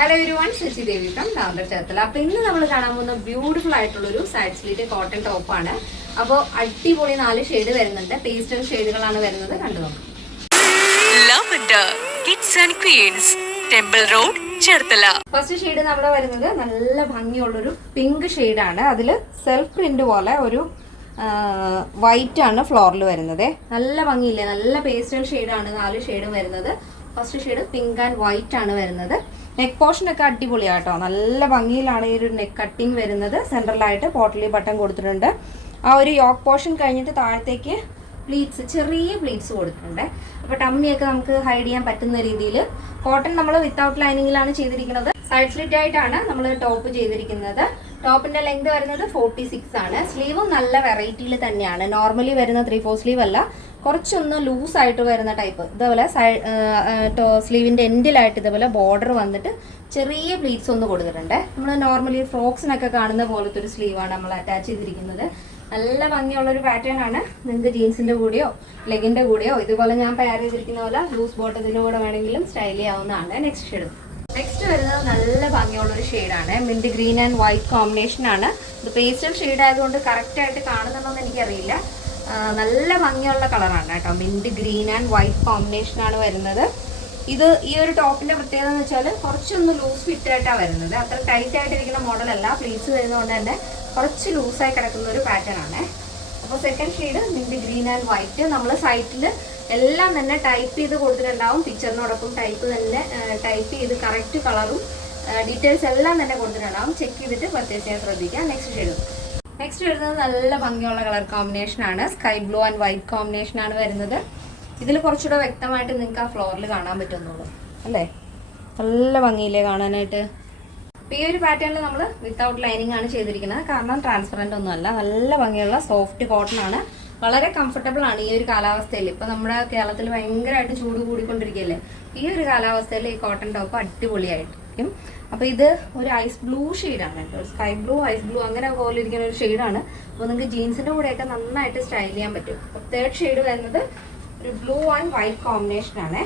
Hello everyone, Sasi Devi from ഡൗൺലർ ചേർത്തല. അപ്പോൾ ഇന്ന് നമ്മൾ കാണാൻ പോകുന്ന ബ്യൂട്ടിഫുൾ ആയിട്ടുള്ളൊരു സൈഡ് സ്ലിറ്റ് കോട്ടൺ ടോപ്പാണ്. അപ്പോൾ അടിപൊളി 4 ഷെയ്ഡ് വരുന്നുണ്ട്. പേസ്റ്റൽ ഷെയ്ഡുകളാണ് വരുന്നത്. കണ്ടു നോക്കാം. Lavender Kids and Queens, Temple Road, Cherthala. First shade നമ്മുടെ വരുന്നത് നല്ല ഭംഗിയുള്ളൊരു പിങ്ക് ഷെയ്ഡാണ്. അതിൽ സെൽഫ് പ്രിന്റ് പോലെ ഒരു വൈറ്റ് ആണ് ഫ്ലോറിൽ വരുന്നത്. നല്ല ഭംഗിയില്ലേ, നല്ല പേസ്റ്റൽ ഷെയ്ഡാണ് 4 ഷെയ്ഡും വരുന്നത്. First shade pink and white ആണ് വരുന്നത്. നെക്ക് പോർഷൻ ഒക്കെ അടിപൊളിയാട്ടോ, നല്ല ഭംഗിയിലാണ് ഈ ഒരു നെക്ക് കട്ടിങ് വരുന്നത്. സെൻട്രലായിട്ട് പോട്ടലി ബട്ടൺ കൊടുത്തിട്ടുണ്ട്. ആ ഒരു യോക്ക് പോർഷൻ കഴിഞ്ഞിട്ട് താഴത്തേക്ക് പ്ലീറ്റ്സ്, ചെറിയ പ്ലീറ്റ്സ് കൊടുത്തിട്ടുണ്ട്. അപ്പോൾ ടമ്മിയൊക്കെ നമുക്ക് ഹൈഡ് ചെയ്യാൻ പറ്റുന്ന രീതിയിൽ കോട്ടൺ നമ്മൾ വിത്തൗട്ട് ലൈനിങ്ങിലാണ് ചെയ്തിരിക്കുന്നത്. സൈഡ് സ്ലിറ്റ് ആയിട്ടാണ് നമ്മൾ ടോപ്പ് ചെയ്തിരിക്കുന്നത്. ടോപ്പിന്റെ ലെങ്ത് വരുന്നത് 46 ആണ്. സ്ലീവും നല്ല വെറൈറ്റിയിൽ തന്നെയാണ്. നോർമലി വരുന്ന 3/4 സ്ലീവ് അല്ല, കുറച്ചൊന്ന് ലൂസ് ആയിട്ട് വരുന്ന ടൈപ്പ്. ഇതേപോലെ സ്ലീവിന്റെ എൻഡിലായിട്ട് ഇതേപോലെ ബോർഡർ വന്നിട്ട് ചെറിയ പ്ലീറ്റ്സ് ഒന്ന് കൊടുത്തിട്ടുണ്ട്. നമ്മൾ നോർമലി ഫ്രോക്സിനൊക്കെ കാണുന്ന പോലത്തെ ഒരു സ്ലീവാണ് നമ്മൾ അറ്റാച്ച് ചെയ്തിരിക്കുന്നത്. നല്ല ഭംഗിയുള്ളൊരു പാറ്റേൺ ആണ്. നിങ്ങൾക്ക് ജീൻസിന്റെ കൂടെയോ ലെഗിന്റെ കൂടെയോ ഇതുപോലെ ഞാൻ പെയർ ചെയ്തിരിക്കുന്ന പോലെ ലൂസ് ബോട്ടത്തിന്റെ കൂടെ വേണമെങ്കിലും സ്റ്റൈൽ ചെയ്യാവുന്നതാണ്. നെക്സ്റ്റ് വരുന്നത് നല്ല ഭംഗിയുള്ളൊരു ഷെയ്ഡാണ്. Mint green and white combination ആണ്. ഇത് പേസ്റ്റൽ ഷെയ്ഡ് ആയതുകൊണ്ട് കറക്റ്റ് ആയിട്ട് കാണുന്നുണ്ടോന്ന് എനിക്കറിയില്ല. നല്ല ഭംഗിയുള്ള കളറാണ് കേട്ടോ. Mint green and white combination ആണ് വരുന്നത്. ഇത് ഈ ഒരു ടോപ്പിന്റെ പ്രത്യേകത എന്ന് വെച്ചാൽ കുറച്ചൊന്ന് ലൂസ് ഫിറ്റ് ആയിട്ടാണ് വരുന്നത്. അത്ര ടൈറ്റ് ആയിട്ടിരിക്കുന്ന മോഡലല്ല. പ്ലീറ്റ്സ് വരുന്നതുകൊണ്ട് തന്നെ കുറച്ച് ലൂസായി കിടക്കുന്ന ഒരു പാറ്റേൺ ആണ്. അപ്പോൾ second shade mint green and white. നമ്മൾ സൈറ്റിൽ എല്ലാം തന്നെ ടൈപ്പ് ചെയ്ത് കൊടുത്തിട്ടുണ്ടാവും. പിക്ചറിനോടൊപ്പം ടൈപ്പ് ചെയ്ത് കറക്റ്റ് കളറും ഡീറ്റെയിൽസ് എല്ലാം തന്നെ കൊടുത്തിട്ടുണ്ടാവും. ചെക്ക് ചെയ്തിട്ട് പർച്ചേസ് ചെയ്യാൻ ശ്രദ്ധിക്കുക. നെക്സ്റ്റ് വരുന്നത് നല്ല ഭംഗിയുള്ള കളർ കോമ്പിനേഷൻ ആണ്. Sky blue and white combination ആണ് വരുന്നത്. ഇതിൽ കുറച്ചുകൂടെ വ്യക്തമായിട്ട് നിങ്ങൾക്ക് ആ ഫ്ലോറിൽ കാണാൻ പറ്റുന്നുള്ളൂ അല്ലേ. നല്ല ഭംഗിയില്ലേ കാണാനായിട്ട്. അപ്പോൾ ഈ ഒരു പാറ്റേണിൽ നമ്മൾ വിത്തൗട്ട് ലൈനിങ് ആണ് ചെയ്തിരിക്കുന്നത്. കാരണം ട്രാൻസ്പെറൻ്റ് ഒന്നുമല്ല. നല്ല ഭംഗിയുള്ള സോഫ്റ്റ് കോട്ടൺ ആണ്. വളരെ കംഫർട്ടബിൾ ആണ് ഈ ഒരു കാലാവസ്ഥയിൽ. ഇപ്പോൾ നമ്മുടെ കേരളത്തിൽ ഭയങ്കരമായിട്ട് ചൂട് കൂടിക്കൊണ്ടിരിക്കുകയല്ലേ. ഈ ഒരു കാലാവസ്ഥയിൽ ഈ കോട്ടൺ ടോപ്പ് അടിപൊളിയായിരിക്കും. അപ്പോൾ ഇത് ഒരു ഐസ് ബ്ലൂ ഷെയ്ഡാണ് കേട്ടോ. സ്കൈ ബ്ലൂ, ഐസ് ബ്ലൂ അങ്ങനെ പോലെ ഇരിക്കുന്ന ഒരു ഷെയ്ഡാണ്. അപ്പോൾ നിങ്ങൾക്ക് ജീൻസിൻ്റെ കൂടെയൊക്കെ നന്നായിട്ട് സ്റ്റൈൽ ചെയ്യാൻ പറ്റും. അപ്പോൾ തേർഡ് ഷെയ്ഡ് വരുന്നത് ഒരു ബ്ലൂ ആൻഡ് വൈറ്റ് കോമ്പിനേഷൻ ആണ്.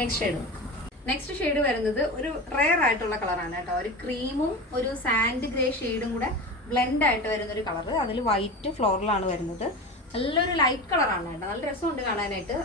നെക്സ്റ്റ് ഷെയ്ഡ് വരുന്നത് ഒരു റെയർ ആയിട്ടുള്ള കളറാണ് കേട്ടോ. ഒരു ക്രീമും ഒരു സാൻഡ് ഗ്രേ ഷെയ്ഡും കൂടെ ബ്ലെൻഡ് ആയിട്ട് വരുന്ന ഒരു കളർ. അതിൽ വൈറ്റ് ഫ്ലോറിലാണ് വരുന്നത്. നല്ലൊരു ലൈറ്റ് കളറാണ് കേട്ടോ. നല്ല രസമുണ്ട് കാണാനായിട്ട്.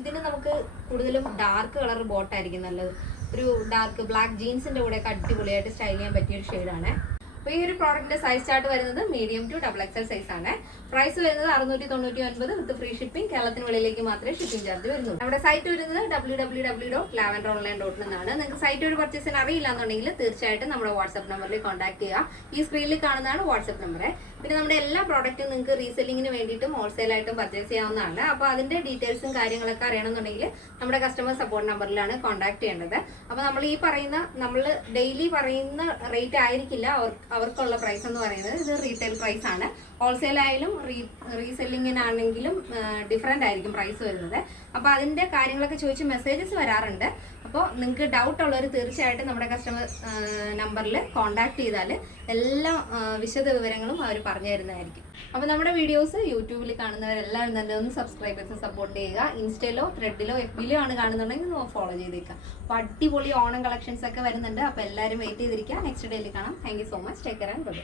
ഇതിന് നമുക്ക് കൂടുതലും ഡാർക്ക് കളർ ബോട്ടായിരിക്കും നല്ലത്. ഒരു ഡാർക്ക് ബ്ലാക്ക് ജീൻസിന്റെ കൂടെയൊക്കെ അടിപൊളിയായിട്ട് സ്റ്റൈൽ ചെയ്യാൻ പറ്റിയ ഒരു ഷെയ്ഡാണ്. അപ്പോൾ ഈ ഒരു പ്രോഡക്റ്റിന്റെ സൈസ് ചാർട്ട് വരുന്നത് മീഡിയം ടു XXL സൈസ് ആണ്. പ്രൈസ് വരുന്നത് 699 വിത്ത് ഫ്രീ ഷിപ്പിംഗ്. കേരളത്തിന് വെളിയിലേക്ക് മാത്രമേ ഷിപ്പിംഗ് ചാർജ് വരുന്നുള്ളൂ. നമ്മുടെ സൈറ്റ് വരുന്നത് www.lavenderonline.in എന്നാണ്. നിങ്ങൾക്ക് സൈറ്റ് ഒരു പർച്ചേസിന് അറിയില്ല എന്നുണ്ടെങ്കിൽ തീർച്ചയായിട്ടും നമ്മുടെ വാട്സ്ആപ്പ് നമ്പറിൽ കോൺടാക്ട് ചെയ്യുക. ഈ സ്ക്രീനിൽ കാണുന്നതാണ് വാട്സ്ആപ്പ് നമ്പർ. പിന്നെ നമ്മുടെ എല്ലാ പ്രോഡക്റ്റും നിങ്ങൾക്ക് റീസെല്ലിങ്ങിന് വേണ്ടിയിട്ടും ഹോൾസെയിലായിട്ടും പർച്ചേസ് ചെയ്യാവുന്നതാണ്. അപ്പോൾ അതിന്റെ ഡീറ്റെയിൽസും കാര്യങ്ങളൊക്കെ അറിയണമെന്നുണ്ടെങ്കിൽ നമ്മുടെ കസ്റ്റമർ സപ്പോർട്ട് നമ്പറിലാണ് കോൺടാക്ട് ചെയ്യേണ്ടത്. അപ്പോൾ നമ്മൾ ഡെയിലി പറയുന്ന റേറ്റ് ആയിരിക്കില്ല അവർക്കുള്ള പ്രൈസ് എന്ന് പറയുന്നത്. ഇത് റീറ്റെയിൽ പ്രൈസ് ആണ്. ഹോൾസെയിൽ ആയാലും റീസെല്ലിങ്ങിനാണെങ്കിലും ഡിഫറെൻ്റ് ആയിരിക്കും പ്രൈസ് വരുന്നത്. അപ്പോൾ അതിൻ്റെ കാര്യങ്ങളൊക്കെ ചോദിച്ച് മെസ്സേജസ് വരാറുണ്ട്. അപ്പോൾ നിങ്ങൾക്ക് ഡൗട്ട് ഉള്ളവർ തീർച്ചയായിട്ടും നമ്മുടെ കസ്റ്റമർ നമ്പറിൽ കോൺടാക്ട് ചെയ്താൽ എല്ലാ വിശദ വിവരങ്ങളും അവർ പറഞ്ഞു തരുന്നതായിരിക്കും. അപ്പോൾ നമ്മുടെ വീഡിയോസ് യൂട്യൂബിൽ കാണുന്നവരെല്ലാവരും തന്നെ ഒന്ന് സബ്സ്ക്രൈബ് ചെയ്ത് സപ്പോർട്ട് ചെയ്യുക. ഇൻസ്റ്റയിലോ ത്രെഡിലോ FBയിലോ ആണ് കാണുന്നുണ്ടെങ്കിൽ ഫോളോ ചെയ്തേക്കാം. അപ്പോൾ അടിപൊളി ഓണം കളക്ഷൻസ് ഒക്കെ വരുന്നുണ്ട്. അപ്പോൾ എല്ലാവരും വെയിറ്റ് ചെയ്തിരിക്കുക. നെക്സ്റ്റ് ഡേയിൽ കാണാം. Thank you so much. Take care and by.